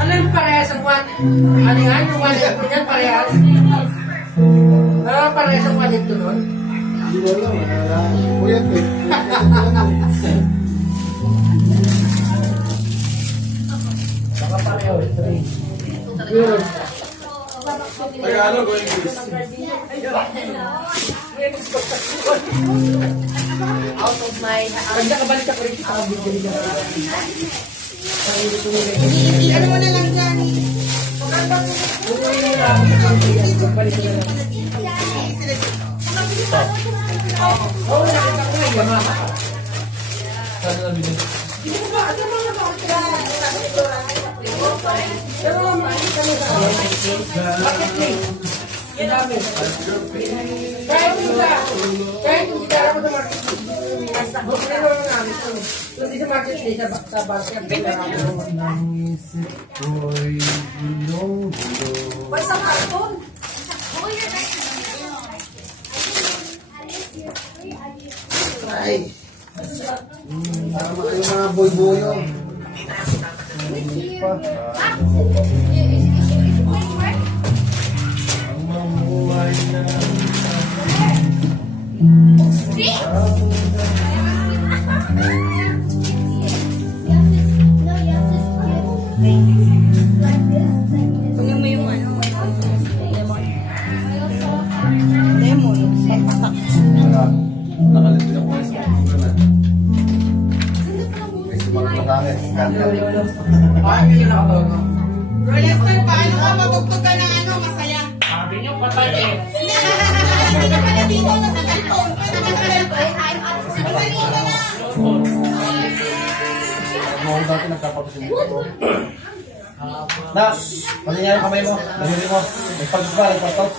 Ano yung parehas ang one? Ano nga yung one ito niyan parehas? Parehas ang one ito nun? Hindi mo alam. Uyat eh. Baka pareho. Good. Tagalog o English? Out of my Pag nakabalik ako rin, nakabigyan ka. ano mo na lang dyan? Oo, nakita ko yung Yamaha. Saan na nabili? Hindi mo ba? Ano mga bakit? Pero makikita mo sa marketplace. Ang dami. Kahit yung sa ako sa marketplace. Buksan na lang namin. Hindi sa marketplace, sa basket. Nanisip ko'y gulong-gulong. Why sa karton? Ay! Tama yung mga boy-boyong. Ang mamuhay na Kunin mo yung ano. Lemon. nakalipin ako sa mga na. May sumagot na kami. Bakit hindi nakatawag mo? Rolester, paano ka matugtog ka ng ano? Masaya. Sabi niyo, patay eh. Hindi ka pala dito na sa cellphone. Pwede ka sa cellphone. Sa cellphone na lang. Mga dati nagkapapasin dito. Nak! Paninyan yung kamay mo. Nahuli mo. May pagpa, may pagtot.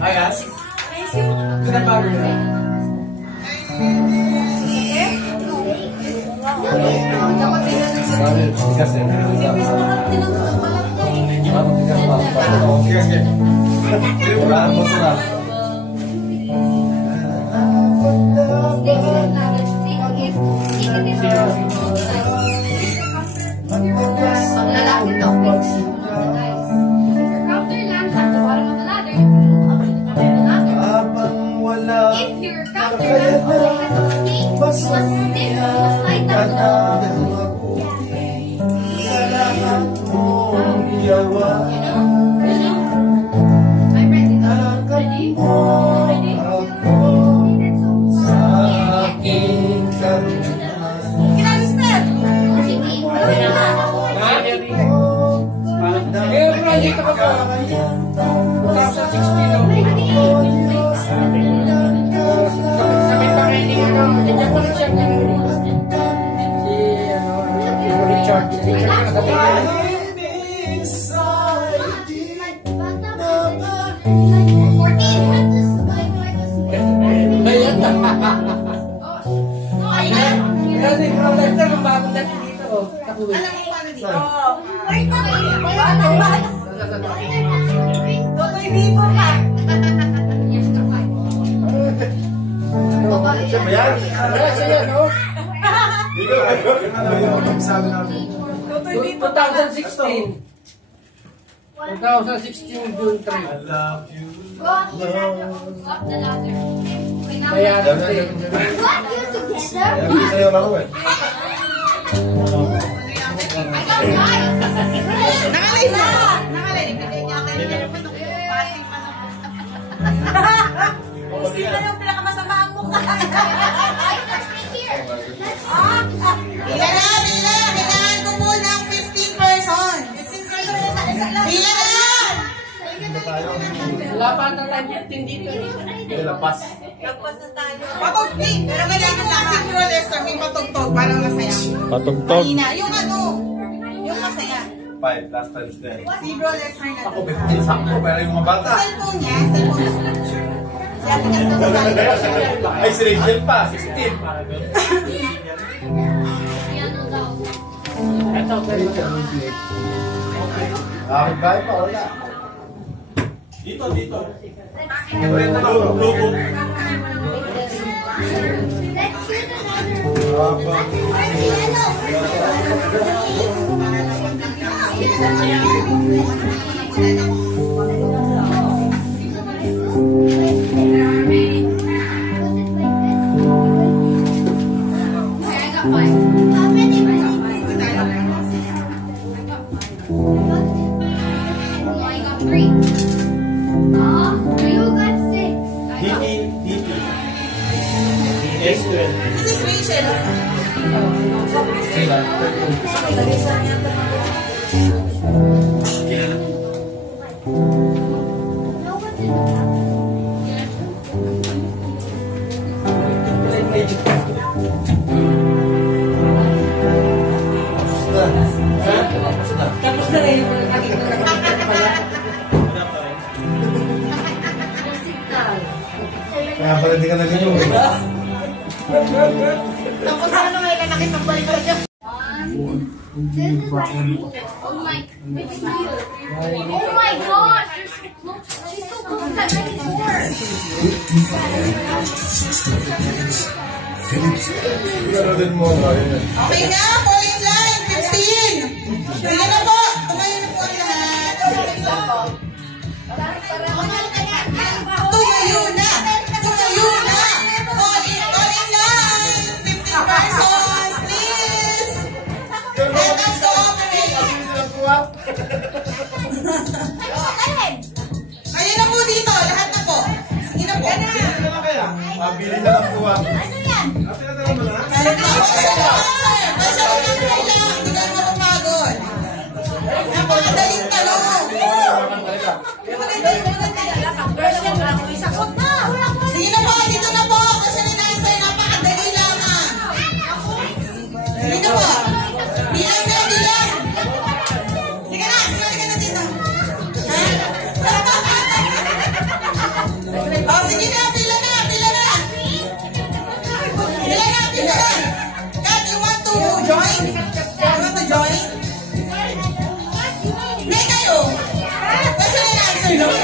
Ay, guys. Ito na bago na. Tigas eh. Parang tigas pa. Tigas eh. Wala mo sila. Paglalaki to. Habang wala Kaya mas mabuti ka na mabuti sa lahat mong yawa. Agad mo ako sa aking karunan. Kinalister! Eh, project ako pa. 2016 ako. Sabi pa rin yung ano, hindi ko rin siya si Richard. Si Richard yung nagkabili. Bayan na. Kasi yung lifestyle kung bagong dati dito. Kakuwi. Alam mo paano dito? Wait na ba? Totoy Vivo ka. Siya ba yan? Wala siya, no? Dito, yung sabi namin. Totoy Vivo 2016. 2016 June 3. I love you. Kaya natin. Yan sa'yo lang ako eh. Nakalay na! Nakalay. Hindi niya kayo nilipatong yung passing pa na. Sino yung pinakamasama ang mukha? Bila na! Kailangan ko muna ang 15 persons. 15 persons na isa lang. Bila na! Wala pa ang time 15 dito. Hindi, lapas. Lagpas na tayo. Patugtog! Pero kailangan lang si Bro Lester may patugtog para masaya. Patugtog. Mahina. Yung ano, yung masaya. 5, last times there. Si Bro Lester na. Ako, sakto, pero yung mga bata. Cellphone niya. Si Ate Kat na Ay, si Rachel pa, 16. Ito, Bakit ba pa? Wala. Dito. Logo. This is Rachel. Tapos na rin yung nakikita na pala. Kaya pala di ka nalito. Tapos ano may lalaki pang balik ko dyan. Oh my gosh! She's so close at 94. Garotin mo. Okay na, fall in line, 15. Sige na po, tumayo na po ang lahat. Tumayo na! Tumayo na! Fall in line! 15 persons, please! Let us cooperate! Ayun na po dito, lahat na po. Sige na po. Mabili na lang po. Ano yan? Basta lang lang, hindi ka mapapagod. Napakadaling tanong. Sige na po, dito na po. Kasi ninansay, napakadali lamang. Sige na po. Bilang na, bilang. Sige na, sumali ka na dito. Ha? Oh, sige na, pila na, pila na. Pila na, pila na. Kat, you want to join? You want to join? Hindi kayo. Basta ninansay lang.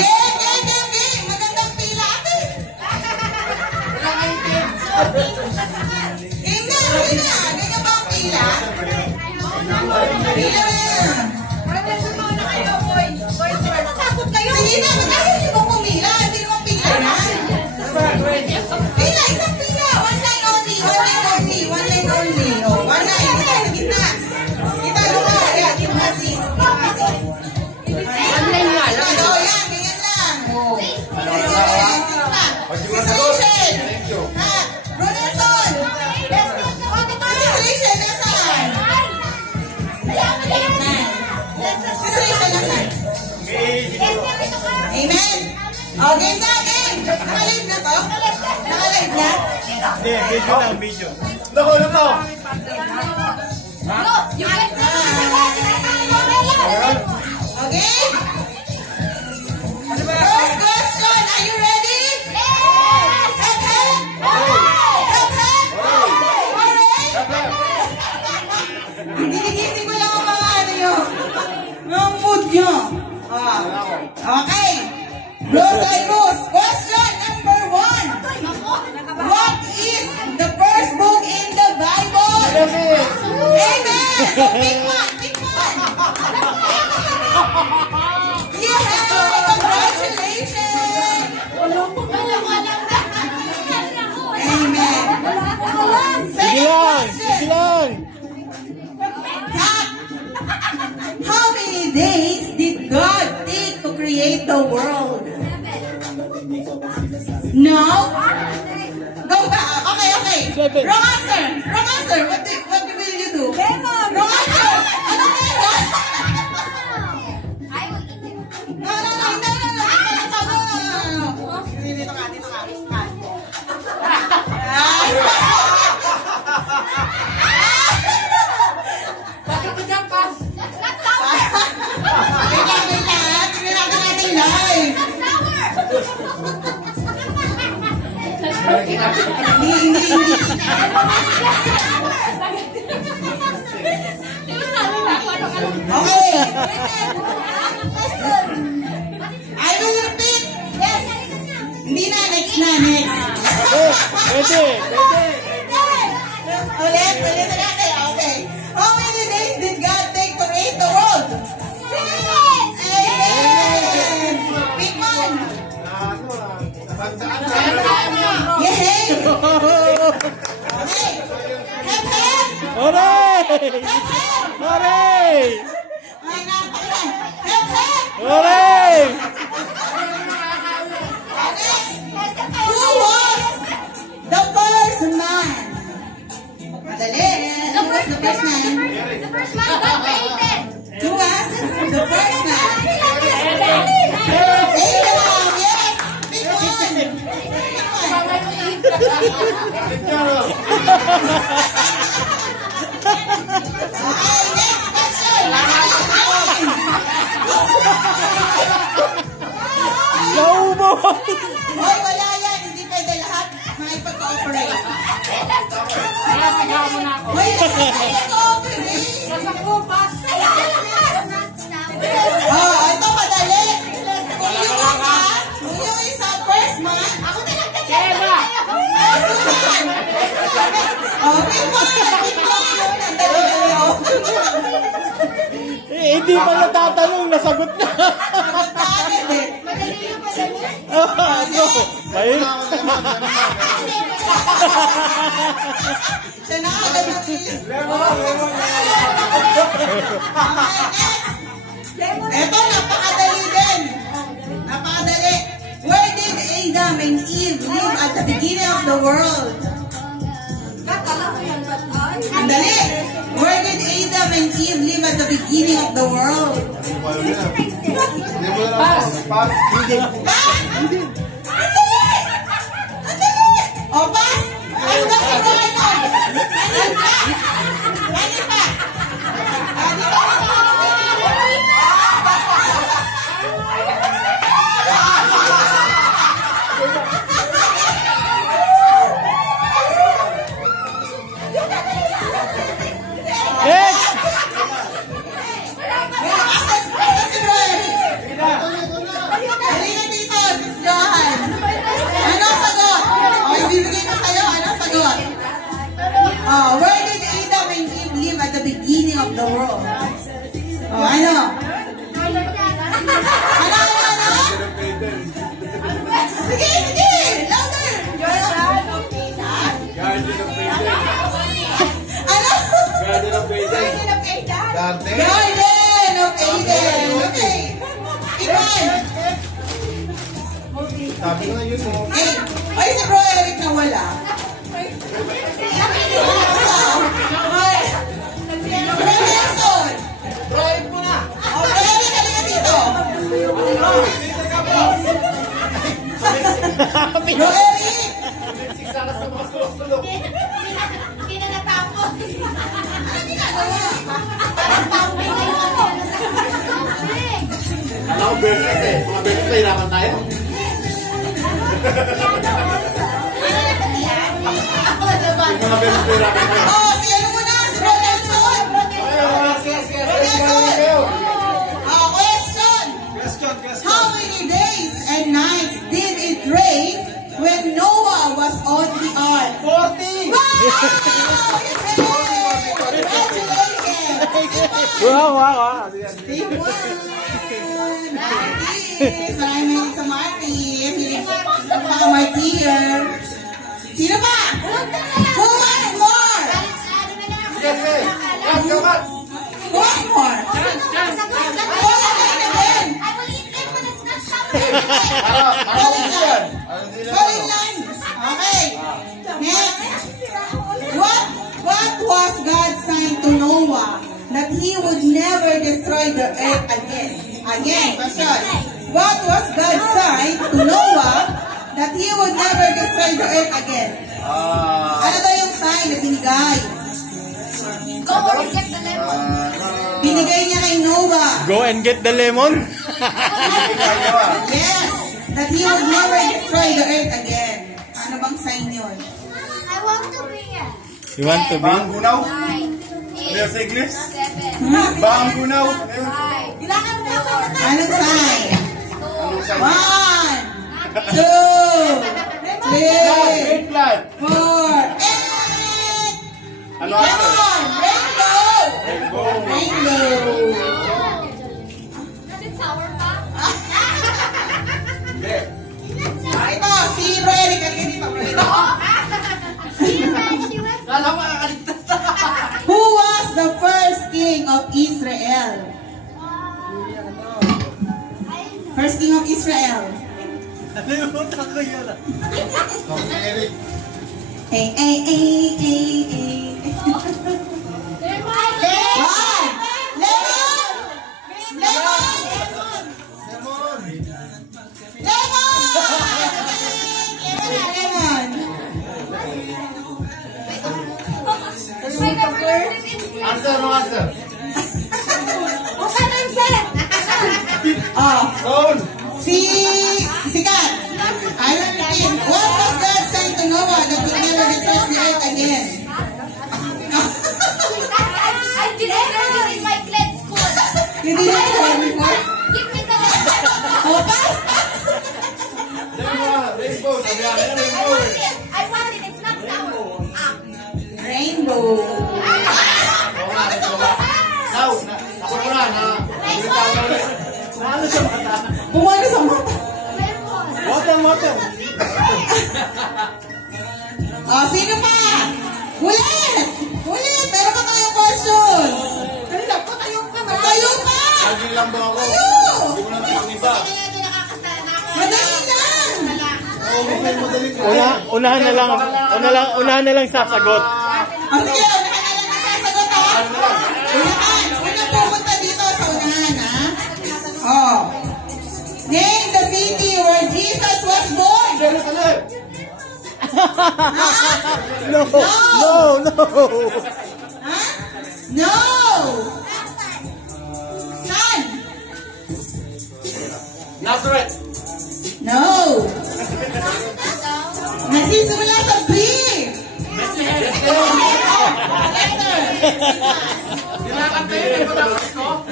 Game. Magandang pila ate. Game na, sige na. Ganyan ba ang pila? Pila na. Sige na, magkakaroon niyo bang pumila? Hindi naman pila na. Pila, isang pila. One line only. One line only. Oh, one line. Dito, sa gitna. Kita nyo nga. Yan, gitna sis. One line nga lang. Oh, yan. Ganyan lang. Oh. Sis Rachel. Ha? Brunelson. Sis Rachel, nasaan? Sis Rachel, nasaan? Amen. Oh, game na, game. Nakalive na to? Nakalive na? Hindi, video lang, video. Naku, ano to? Okay? First question, are you ready? Yes! Okay? Okay? Alright? Ginigising ko lang ang mga ano nyo. Ang mood nyo. Okay. Rose ay Rose. Question number 1. What is the first book in the Bible? Amen. So pick one. Pick one. Yeah. Congratulations. Amen. Second question. How many days did God take to create the world? No? Go back. Okay. Wrong answer. What will you do? Wrong answer. Ano meron? No. Dito ka. Bakit ka dyan pa? Wait lang. Tingnan natin live. Hindi. Okay. I will repeat. Yes. Hindi na. Next. Pwede. Ulit natin. Okay. How many again. Yay! Okay. Hep, hep. Hooray! Hep, hep. Hooray! Ay, napaka. Hep, hep. Hooray! Okay. Who was the first man? Madali. Who was the first man? The first man got created. Who was the first man? Abraham, yes! Big one! Big one! Okay, next question! Naubos! Hoy, wala yan! Hindi pwede lahat makipag-cooperate. Hoy, nakipag-cooperate! Oh, ito madali! Kung yung isa first man, ako na lang kaya! Oh, big one! Big one! Ang dali kayo! Hindi pa natatanong, nasagot na. Magkakalit eh! Ano? Mahirap. Siya na agad ng ilis. Ito, napakadali din. Napakadali. Where did Adam and Eve live at the beginning of the world? Ang dali. Where did Adam and Eve live at the beginning of the world? Pass. Pass. Ang dali! Ang dali! O, pass! Pass na si Ronald! Ano pa? Ano pa? Ano pa? Next! Asa si Roy? Halika dito, Sis Johan. Ano ang sagot? O, ibibigay ko sa'yo. Ano ang sagot? Where did Adam and Eve live at the beginning of the world? Ano? Ano? Sige, sige! Louder! Ano? Garden of Eden. Dante. Garden of Eden! Okay. Ivan! Sabi ko na yun eh. Ay, si Bro Eric na wala. Bro Nelson! Bro, Eric mo na. Bro Eric, halika dito. Bro Eric! Hindi na natapos. Ano ginagawa? Parang pambing na ako. Ako Bernet eh. Mga Bernet na hirapan tayo. Ako naman. Mga Bernet na hirapan tayo. Oh, si ano muna? Si Bro Nelson! Bro Nelson! Question! How many days and nights did it rain when Noah was on the ark? 40! Wow! Congratulations! Wow. Team 1! Martis! Maraming sa Martis. Mga Martier. Sino pa? Who wants more? Yes, yes. Cut, cut. Who wants more? Wala kayo na din. I will eat it when it's not something. Fall in line. Okay. Next. What was God's sign to Noah that he would never destroy the earth again? Again, question. What was God's sign to Noah that he would never destroy the earth again? Ano daw yung sign na binigay? Go or get the lemon. Binigay niya kay Noah. Go and get the lemon. Yes. That he would never destroy the earth again. Ano bang sign yun? I want to be a You want to be? Banggunaw? 9, 8, Ano sa English? 7, Banggunaw? 5, Anong sign? 2, 1, 2, 3, Greenland. 4, 8! Ano Come ate? on! Rainbow! Rainbow. Rainbow! Is it sour pa? Ito, si Bro Eric. At dito, Bro Eric. Who was the first king of Israel? First king of Israel. Nalimutan ko yun ah. Eric. Hey. Answer, no answer. Stone. Sikat. I will repeat. What was God saying to Noah that would never return the earth again? I didn't learn it in my grade school. You didn't learn before? Give me the rest. Oh, pass. Rainbow. Sabi yan, rainbow. I want it. It's not sour. Rainbow. Now, ako na. Ano sa mata? Bumano sa mata. Water. Sino pa? Ulit! Meron pa tayong questions. Kanila pa tayo pa. Tayo pa! Lagi lang ba ako? Tayo! Hindi ko na iba. Madali lang! Unahan na lang sasagot. Sige, unahan na lang nasasagot ha. Unahan. Una pumunta dito sa unahan ha. Name the city where Jesus was born. Jerusalem. No. Ha? No! San? Nazareth. No! Nagsisimula sa B! Letter! Dinakanta yun. Iba dapat ko.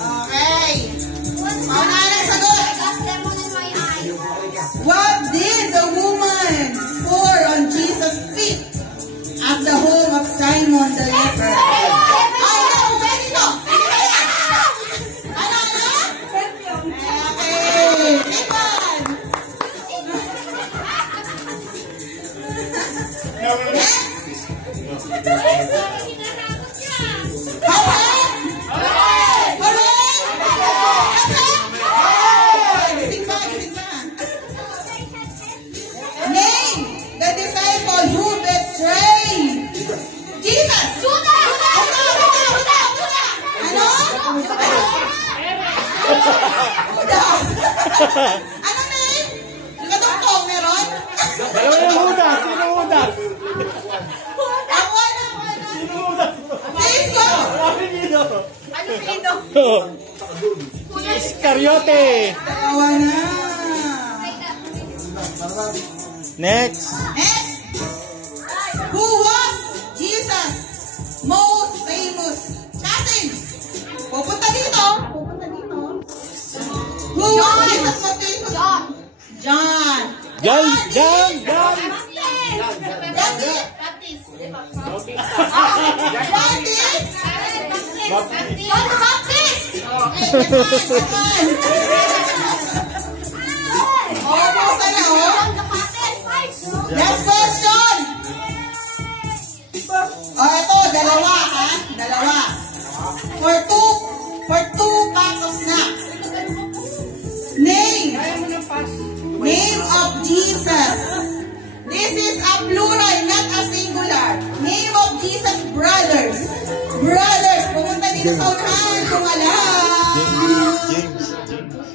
Okay. Mauna lang sagot. Lemon in my eye. What did the woman pour on Jesus' feet at the home of Simon the leper? Ay, no! Pwede to! Ano? Okay. Ivan! Name the disciple who betrayed Jesus. Ano? Ano name? Kadungtong meron? Dalawa yung hudas. Sino hudas? Ako ano? Please go! Iscariote. Dalawa na. Next. Next. Who was Jesus' most famous cousin? Pupunta dito. Who was Jesus' most famous? John. John. Next question. Ito, dalawa. For two packs of snacks. Name of Jesus. This is a plural, not a singular. Name of Jesus brothers. Pumunta dito sa unahan kung alam.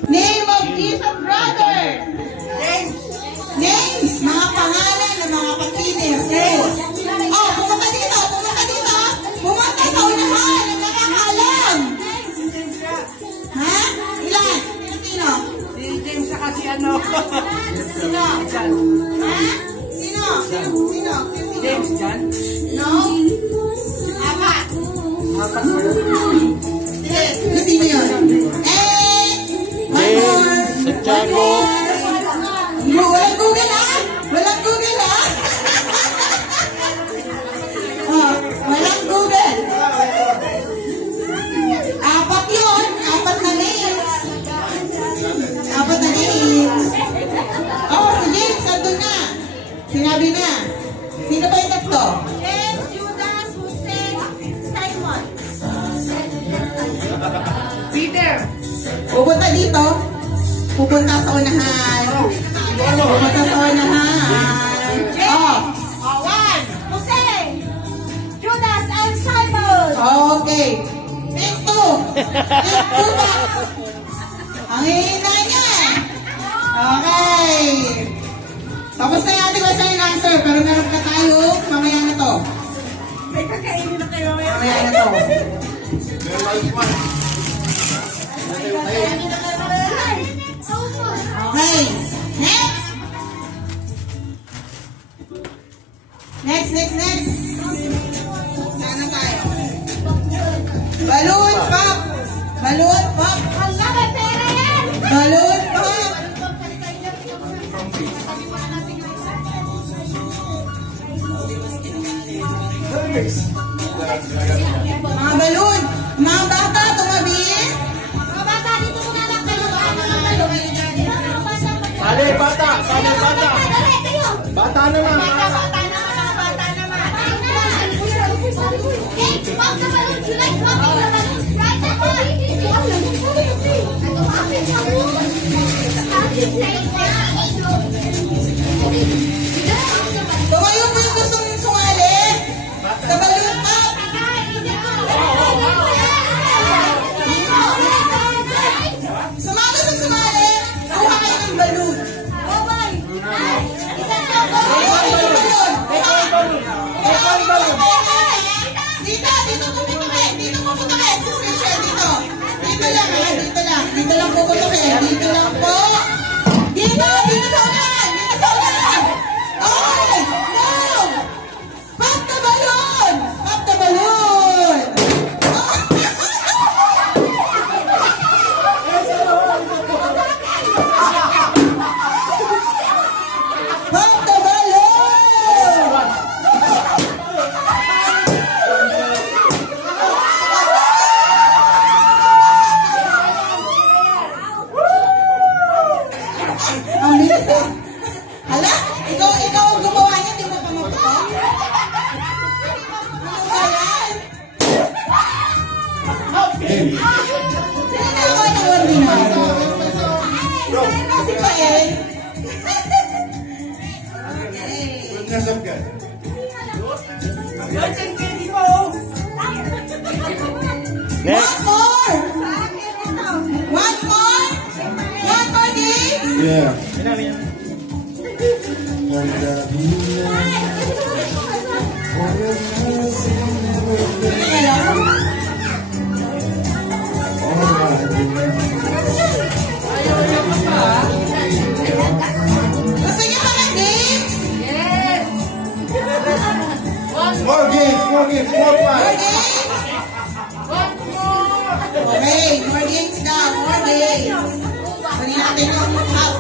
Name of Jesus brothers. Names, mga pangalan ng mga kapatid. Pumunta dito. Pumunta sa unahan ng nakakaalam. Ha? Ilan? Sino? James sa kasi ano. Sino? Ha? Sino? James dyan. No? Apat. Sige, sino yun? One more. Santiago. Walang Google ha? Walang Google. Apat yun. Apat na names. dito, pupunta sa unahan. Pupunta sa unahan. Oh. Jose, Judas, and Simon. Okay. Pick 2. Pick 2 box. Ang hihina niya. Okay. Tapos na natin question and answer, pero meron pa tayo mamaya na to. May kakainin na kayo mamaya. Mamaya na to. Okay. Next. Saan na tayo? Balloon pop. Balloon pop. Hala, may pera yan. Balloon pop. Mga balloon. Mga bata, tumabi. Mga bata, dito muna lang kayo. Sali, bata! Sali, bata! Dali, kayo. Bata naman! Bata naman. Hey, pop the balloon. You like popping the balloon, right? Tumayo po yung gustong sumali. Sa balloon pop. Sumali sa sumali. Kuha kayo ng balloon. Dito pupunta kayo. Dito pupunta kayo. Dito lang ha. Dito lang pupunta kayo. Dito lang po. Dito sa ulan. Okay. No. Pop the balloon. Pop the balloon. Pop the balloon. Ang bilis eh. Hala, ikaw ang gumawa niya, di mo pa maputo? Ano ba yan? Sino nakakuha ng ordinary? Si Pael. Goodness of God. Next. One more game. Yeah. Gusto niyo pa ng games? More games, more games, more fun. More games? Okay, more games daw, more games. Kunin natin yung out.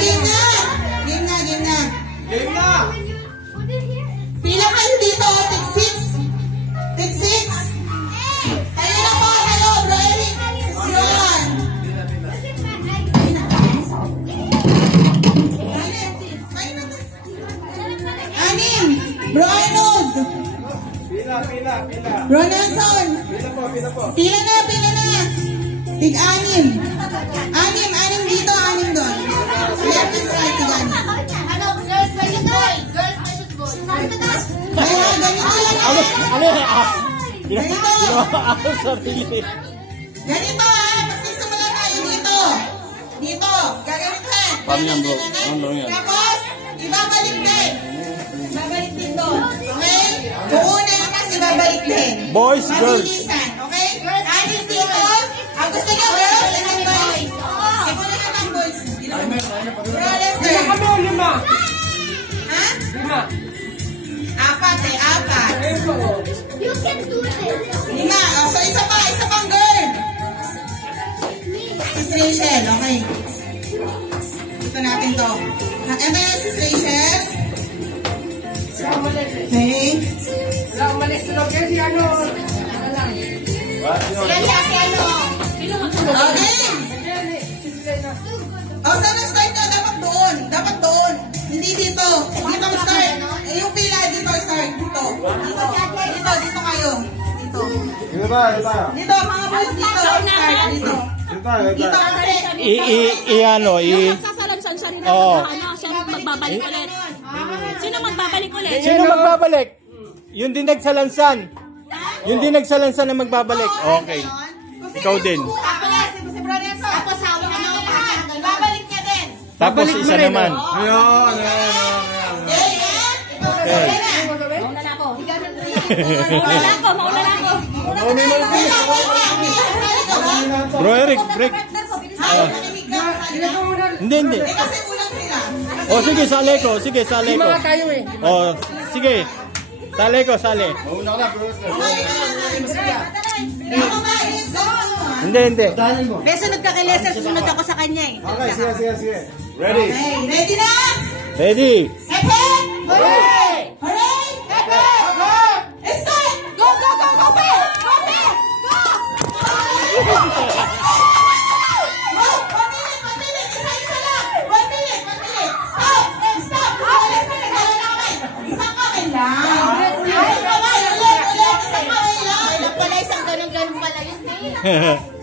game na. Game na, game na. Game na! Pila kayo dito, take 6. Take 6. Kayo na po, kayo, bro Eric. Roland. Anim. Bro Arnold. Pila. Bro Nelson. Pila po. Pila na. Tig-anim. Anim dito, anim doon. Left is right, tig-anim. Ano, girls versus boys. Girls versus boys. Kaya, ganito yan eh. Ganito. Ganito ah, magsisimula tayo dito. Dito, gaganito. Tapos, ibabalik din. Ibabalik din doon. Okay? Buuna yan kasi ibabalik din. Boys, girls. Mabilisan, okay? Anim dito. Ang gusto niyo, girls, and then boys. Simula naman, boys. Bro, Lester. Lima. Ha? Lima. Apat. You can do this. 5. Oh, so isa pang girl. Sis Rachel, okay. Dito natin to. Ito yung Sis Rachel. Okay. Wala umalis na lang kasi ano. Okay. Oh, saan ang start nyo? Dapat doon. Hindi dito. Dito ang start. Yung pila, dito ang start. Dito kayo. Dito. Dito, mga boys, dito. Start, dito. Dito kasi. Magsasalansan siya rin ako. Siya magbabalik ulit. Sino magbabalik ulit? Sino magbabalik? Yung din nagsalansan. Yung din nagsalansan na magbabalik. Okay. Ikaw din. Tapos hawak ka na babalik niya din. Tapos isa naman. Ayun. Mauna na ako. Bro Eric, break. Hindi. Kasi ulang sila. O sige, sali ko. Lima kayo eh. O sige. Sali ko. Mauna ka na, bro. Hindi. May sunod ka kay Lester, susunod ako sa kanya eh. Okay, sige. Ready? Okay, ready na? Ready. Epic! Hooray! Epic! Start! Go, Pe! One minute. Isa lang. 1 minute. Stop! Isang kamay lang. Ulit. Isang kamay lang. Alam pala, isang ganun pala yun eh.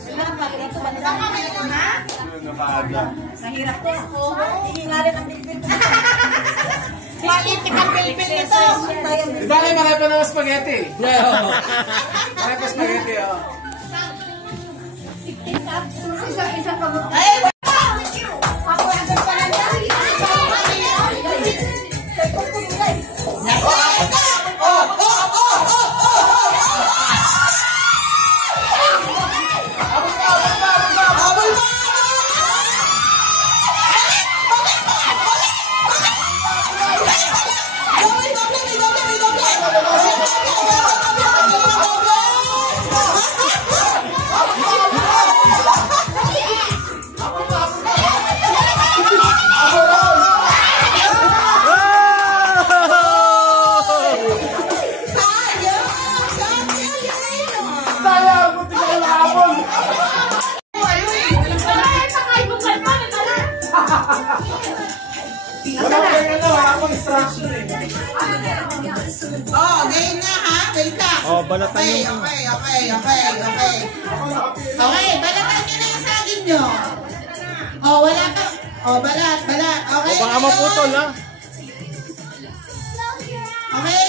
Isang kamay lang, ha? Mahirap to. Hihingalin ang bilbil. Malitik ang pilpil nito. Di ba kayo makaipa ng spaghetti? Makaipa spaghetti, oh. Isa pa mo. Ay, Ako na doon pala na. Oh, game na ha? Wait ka. Oh, balatan yung... Okay, balatan nyo na yung saging nyo. Oh, wala ka. Oh, balat. Okay. O baka maputol ha. Okay?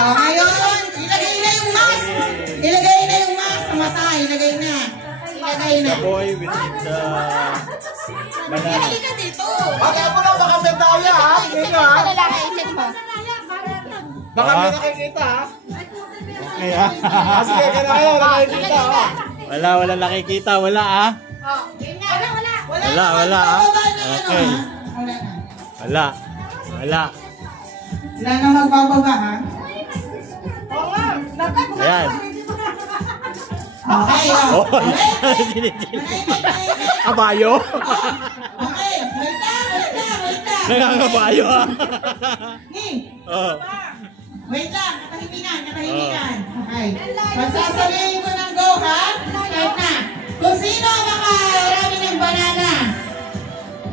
Oh, ngayon, ilagay na yung mask. Sa mata, ilagay na. The boy with the banana. Halika dito. Baka mo na baka medalya, ha? Ika, ha? Baka may nakikita, ha? Okay ha. Sige, kayo, nakikita, ha? Wala nakikita. Wala ha. Wala ha. Okay. Wala. Wala na magbababa, ha? Ayan. Okay, oh. Kabayo? Okay, wait lang. Nagkakabayo ah. Oh. Wait lang, katahimikan. Okay. Pagsasabihin ko ng go, ha? Start na. Kung sino makarami ng banana.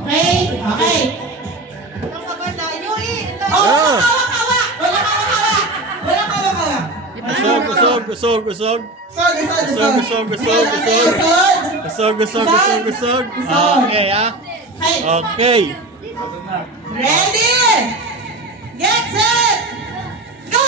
Okay? Okay. Oh, kawa-kawa. Wala kawa-kawa. Kusog. Okay, ah. Okay. Ready? Get set. Go!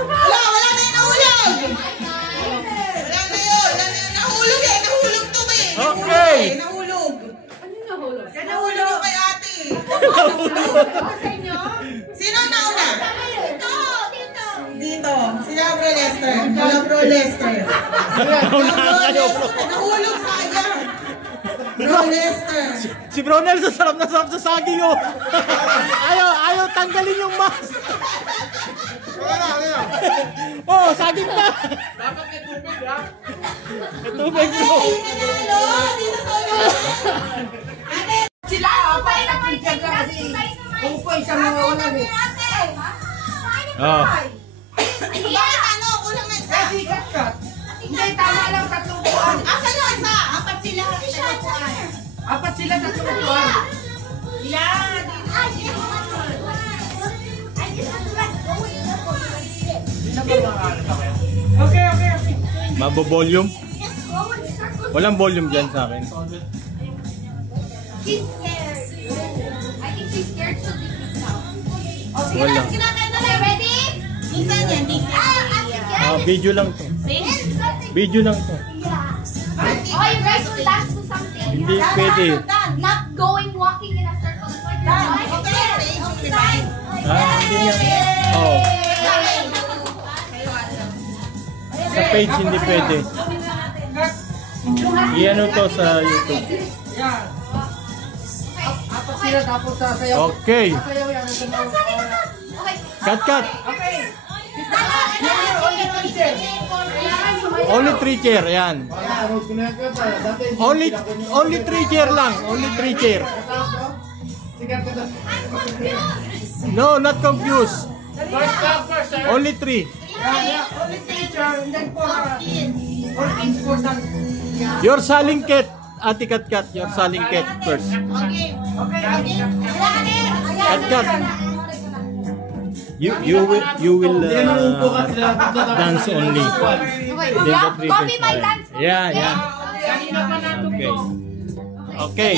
Wala na yung nahulog. Wala na yun. Nahulog eh. Nahulog to eh. Okay. Nahulog. Nahulog yung kay ate. Sino ang nauna? Dito. Sila Bro Lester. Bro Lester. Nahulog sayang. Bro Lester. Si Bro Nelson sarap na sarap sa saging oh. Ayaw tanggalin yung mask. Oh, saging pa. Dapat may tubig, ha? May tubig bro. Dito sa ulo. Sila, para nakikita ka kasi kung po isang mga wala eh. Oh. Bakit ano? Kulang na isa. Kasi kat. Hindi, tama lang tatlong buwan. Asan yung isa? Apat sila. Apat sila tatlong buwan. Yan. Okay. Mabo-volume? Walang volume dyan sa akin. She's scared. I think she's scared to be now. O, sige Wala. na. Sige na. Ready? Minsan yan. Video lang to. Video lang to. Oh, you guys will dance to something. Hindi pwede. Not going walking in a circle. That's what you're doing. Hindi yan. Oh. Sa page hindi pwede. Iano to sa YouTube. Yan. Apat sila tapos sasayaw. Okay. Sasayaw yan. Cut. Okay. Only 3 chair, yan. Only 3 chair lang. Only 3 chair. No, not confused. Only 3. Only teacher and then for important. You're selling cat. Ate Kat. You're selling cat first. Okay. Kat. You will dance only. Yeah, copy my dance. Yeah. Okay.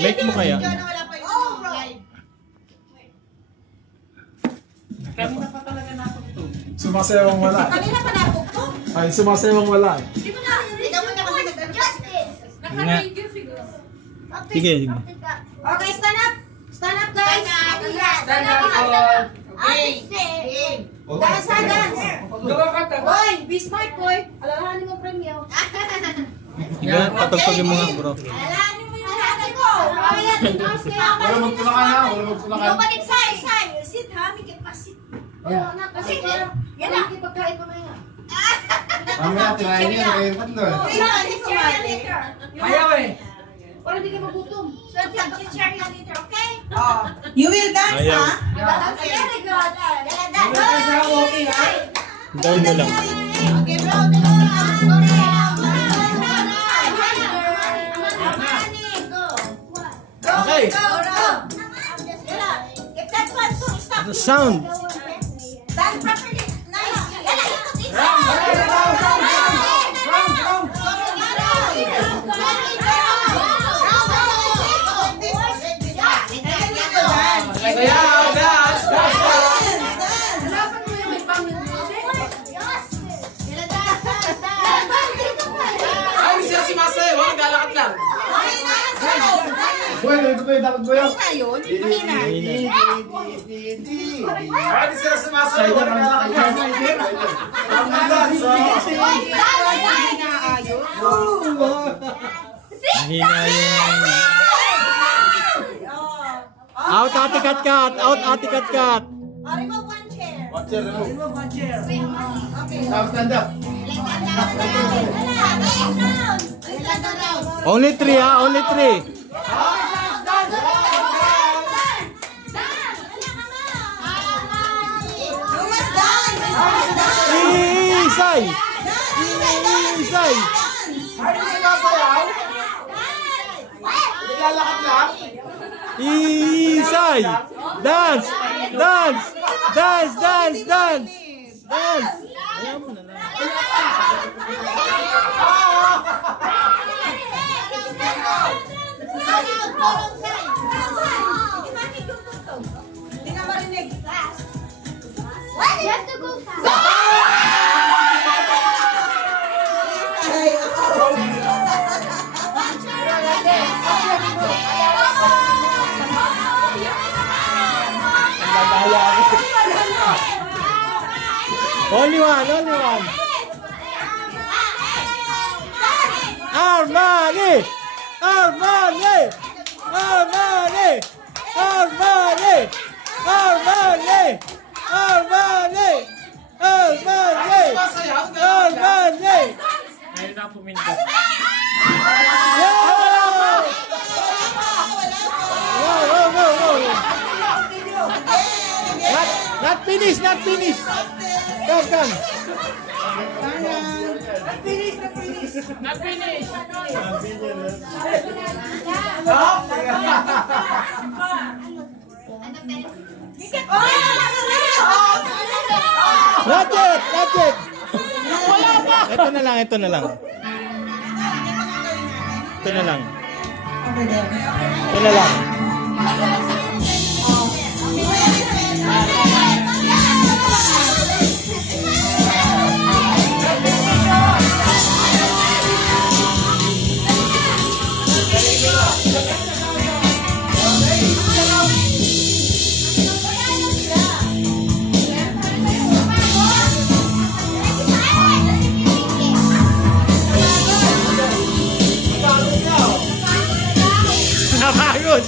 Make mo kaya? Sumasewang wala. Kanina pa napukpok. Ay, sumasewang wala. Di mo na. Hindi mo na kasi Justice. Sige. Okay, stand up. Stand up, guys. Stand up. Okay. Dance. Gawa ka ta. Boy, be smart, boy. Alalahanin mo premyo. Sige, patugtugin mo nga bro. Alalahanin mo yung lahat ko. Kaya, tinos kaya. Wala magtulakan ha. Wala magtulakan. Ikaw balik sa isa. Sit ha, may kapasit. Kasi, yan lang. Pagkain mo nga. Mamaya, tirahin niya. Kaya tatlo eh. Ayaw eh. Para di ka magutom. So, share yan later, okay? You will dance, Ayaw. ha? Very good. Okay ha. Down mo lang. Okay, bro. Okay. If that one, so stop. The sound. Dance properly. Nice. Yan, ikot. Bueno, dapat boyo. Ano nga yun? Mahina. Ay, di sila sumasayo. Wala na kaya. Hina yung... Out, Ate Kat-Kat! Out, Ate Kat-Kat! Remove one chair. Watcher, remove. Okay. Now stand up. Only 3 ha, only 3. You must dance. Isay! Isay! Ay, di sinasayaw? Naglalakad lang? Isay! Dance! Dance! Dance! Dance! Dance! Dance! Ayaw mo na lang. Hindi ka marinig. You have to go fast. Ay, Only one, only one. Armani! Armani! Armani! Armani! Armani! Armani! Armani! Armani! Ayun na puminto. Yeah! Wow, wow, wow, wow. Not finish, not finish. Come, come. Not finish. Not yet, not yet. Ito na lang, ito na lang. Ito na lang. Ito na lang. Napagod!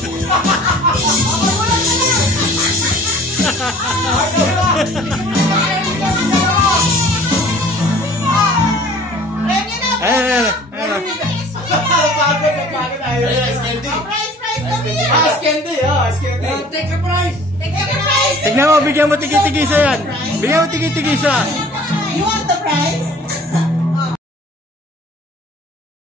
Tignan mo, bigyan mo tigi-tigisa yan. Bigyan mo tigi-tigisa. You want the prize?